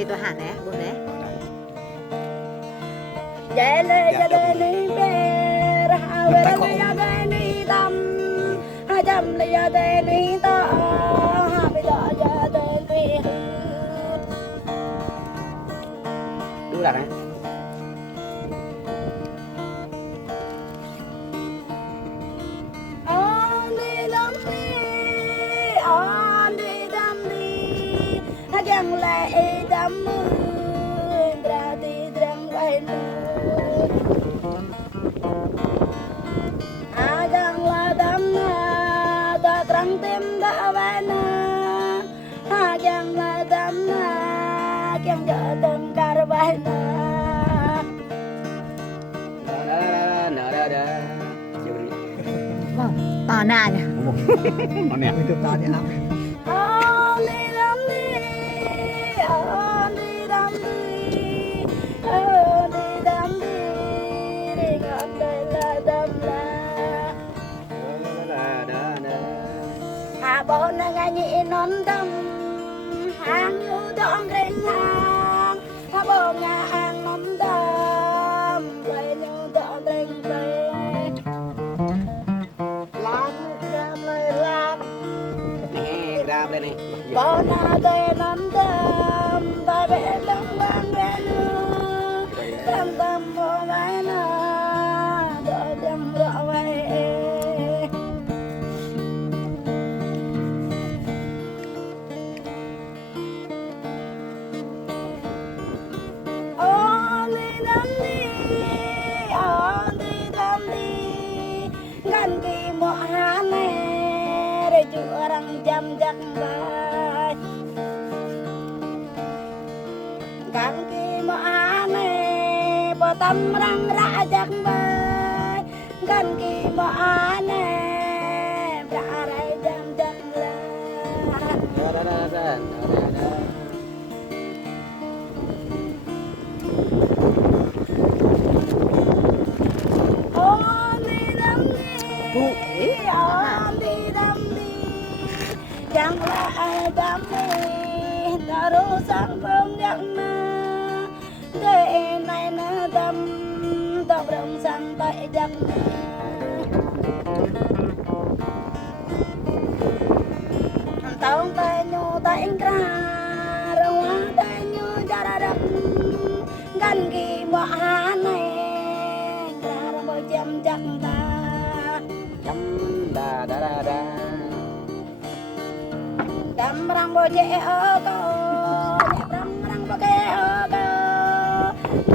tay tôi hẳn đấy buồn đấy Dạ lê dạ lê ni bê ra về ra dạ lê ni tâm ha chăm lê dạ lê ni ta ha bị đỏ dạ lê ni Đúng là đấy. on đi đâm đi ha chẳng lẽ đâm ra đi đâm vậy chẳng là đâm ta trăng tim đã vậy chẳng là đâm chẳng giờ đâm cả vậy to nà nhỉ Con nè. Được ta đi áp. on đi đâm đi on đi đâm đi on đi đâm đi đi ngọn đời là đâm là bố na ngay nhị non đâm hàng như đón rình hàng bố nga hàng non đâm lại như đón rình rình làm lời làm Nè, ra đây này. bố na đây non đâm ta bé đâm vang bé nữa đâm đâm bố mãi na đỡ đâm đỡ vậy gan ki mo hane re ju orang jam jak bai gan ki mo hane bo tam rang ra jak bai gan ki mo hane ra ra jam jak la đi đâm đi chẳng là ai đâm đi ta ru sang phương nhận na để này na đâm tao đồng sang tay đâm tao tay nhu tay ra hoa tay nhu ra đâm gan kỳ bỏ này ra bao chăm chắc ta Da da da da. đâm răng bò chè ở cô nhẹ răng bò kê ở cô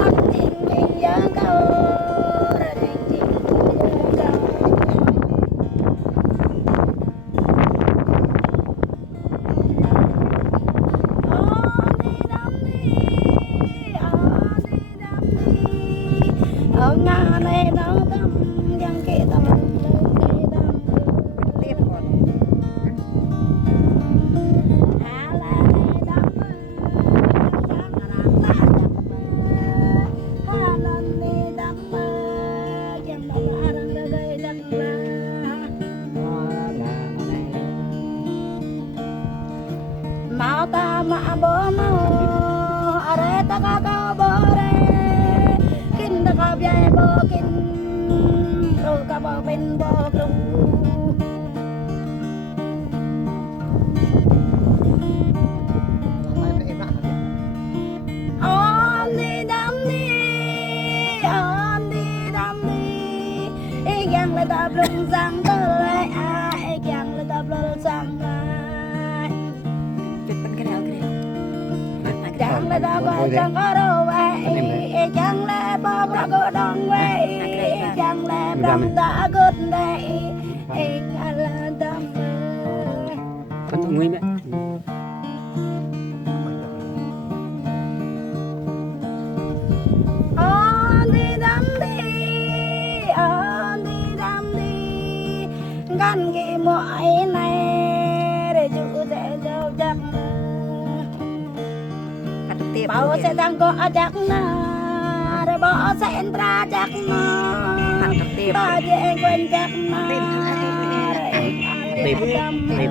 mắt nhìn nhìn giỡn cô ra nhìn nhìn giỡn cô đi đâm đi ở nhà này nó đâm dân kia tao mau ta ma bo mau are ta ka bo re kin ta ka bia bo kin ro ka bo ben bo kru on đi đâm đi yang la ta blung sang ta lại ai yang la ta blung sang chẳng là đâu có chẳng có đâu vậy chẳng là bao ra có đông vậy chẳng là đông đã gật đây là đông Con tụi nguyên đấy. on đi đâm đi gan cái mọi này để chủ sẽ giao chắc bao sẽ đang có chắc na rồi bỏ sẽ ra chắc na ba dễ quên chắc na Tiếp tiếp.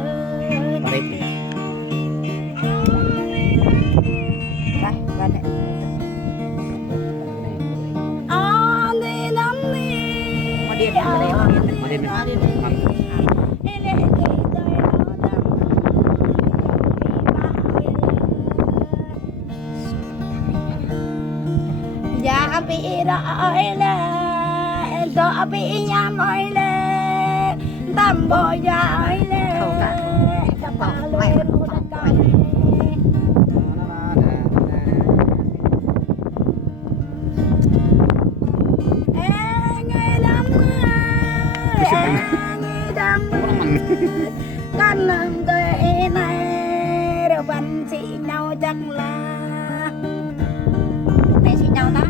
kan nek. Andi damni. Modin Modin mang. Ele kita no dam. Ya api ira oile, do api nyam oile, tambo ya oile. Kapal udah kami. Con nâng tới này rồi vẫn chị nhau chẳng là Này chị nhau ta.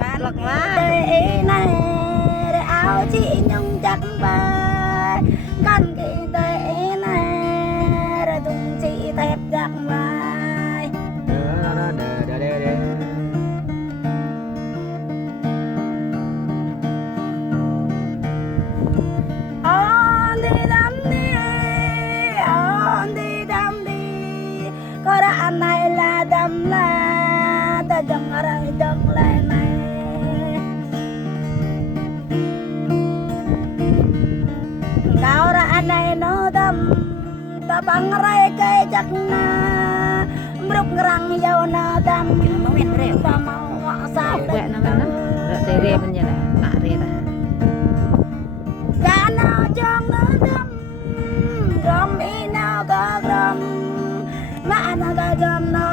con Lật lá. tới này rồi áo chị nhung chắc vai con kỳ tới này rồi tung chị thép chắc vai on đi đam đi có đã này là đam la ta chẳng ở đây đừng lại này kau ra này nó đam ta băng rai cây chắc na bruk ngerang jauh na đam Mau main reo. ta mau ngọ sao Quẹ nó nó. Rồi rê bên nhà này. Tạ rê ta. Cả nào trong nó đâm Gom ý nào ta gom Mà nó ta gom nó